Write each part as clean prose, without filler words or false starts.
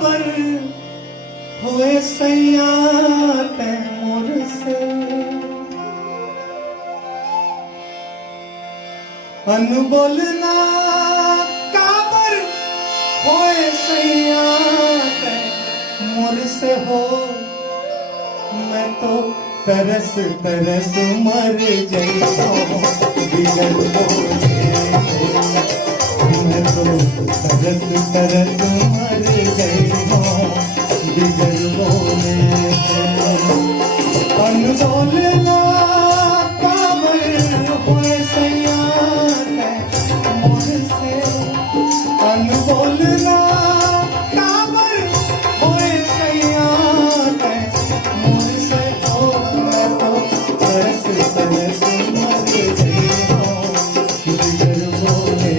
काबर हुए सैया तैमूर से अनबोलना काबर हुए सैया तैमूर से हो। मैं तो तरस तरस मर जाइयो बिगड़ मैं तो तरस तरस मर जाइयो बिगड़ बोले अनबोलना काबर हुए सैया तैमूर से अनबोलना काबर हुए सैया तैमूर से हो। मैं तो तरस तरस मर जाइयो बिगड़ बोले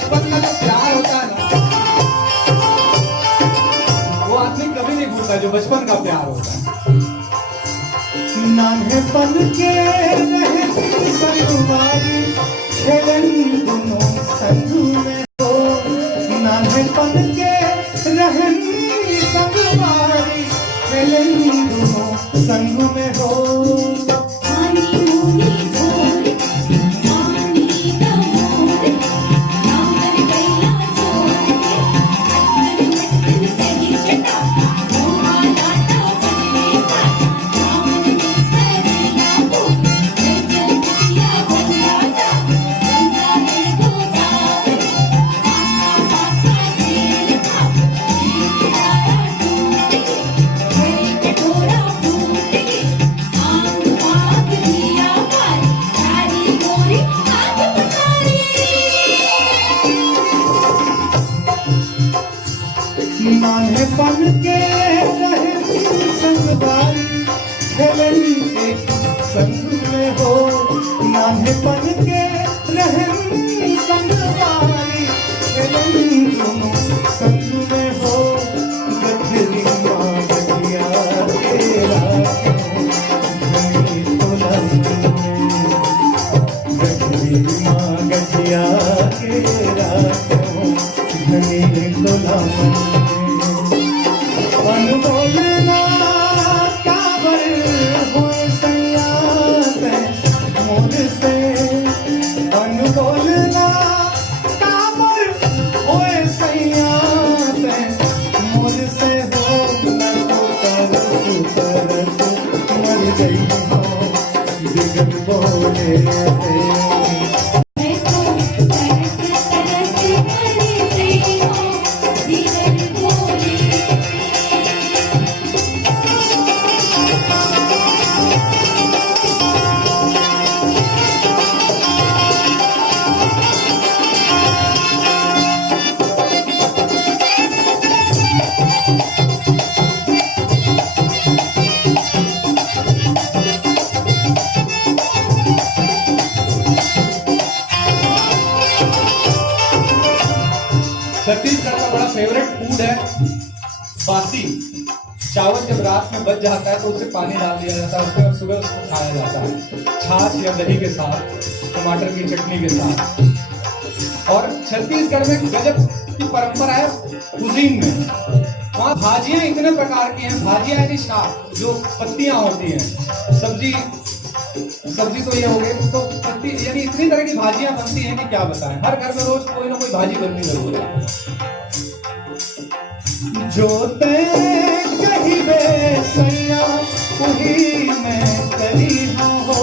बचपन का जो प्यार होता है ना वो आदमी कभी नहीं भूलता, जो बचपन का प्यार होता है। नान्हेपन के रहती संगवारी खेलन दोनों संग में हो। नान्हेपन के रहती संगवारी खेलन दोनों संग में हो। नान्हेपन के रहती संगवारी खेलन एक संग में हो। नान्हेपन के रहती संगवारी खेलन दोनों संग में हो। गठरी माँ गठिया तेरा क्यों घनी तुलम में। गठरी माँ गठिया तेरा क्यों घनी तुलम में। अनबोलना काबर हुए सैया तैमूर से अनबोलना काबर हुए सैया तैमूर से हो। मैं तो तरस तरस मर गई हो बिगड़ बोले छत्तीसगढ़ का बड़ा फेवरेट फूड है बासी चावल। जब रात में बच जाता है तो उसे पानी डाल दिया जाता है उसमें और सुबह उसको खाया जाता है छाछ या दही के साथ, टमाटर की चटनी के साथ। और छत्तीसगढ़ में गजब की परंपरा है कुजीन में। वहाँ भाजियां इतने प्रकार की हैं। भाजियां यानी शाक, जो पत्तियां होती हैं। सब्जी तो ये हो गई, तो पत्ती यानी इतनी तरह की भाजियां बनती हैं कि क्या बताएं। हर घर में रोज कोई ना कोई भाजी बननी जरूर है। जो तय कही बे सैया वही मैं करी हो।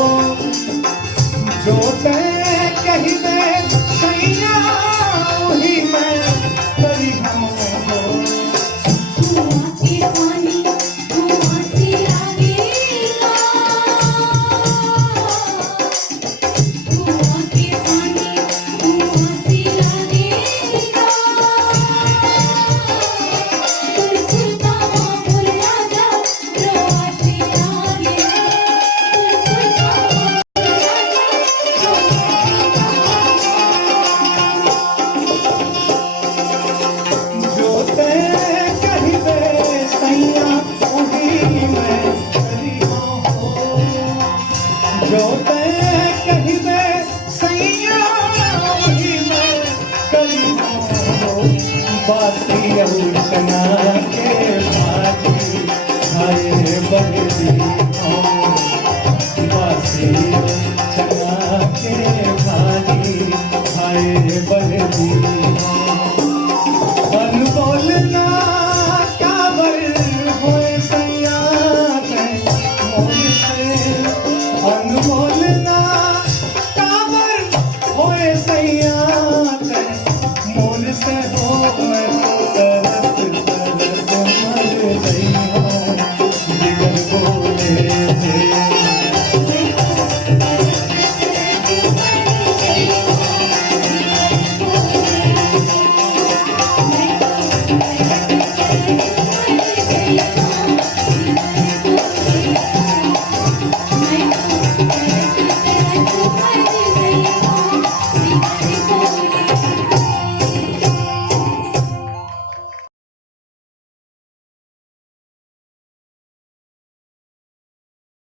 जो तय कही बे सैया वही मैं करी हो। चना के भाजी खाए बलदी बासी चना के भाजी खाए बलदी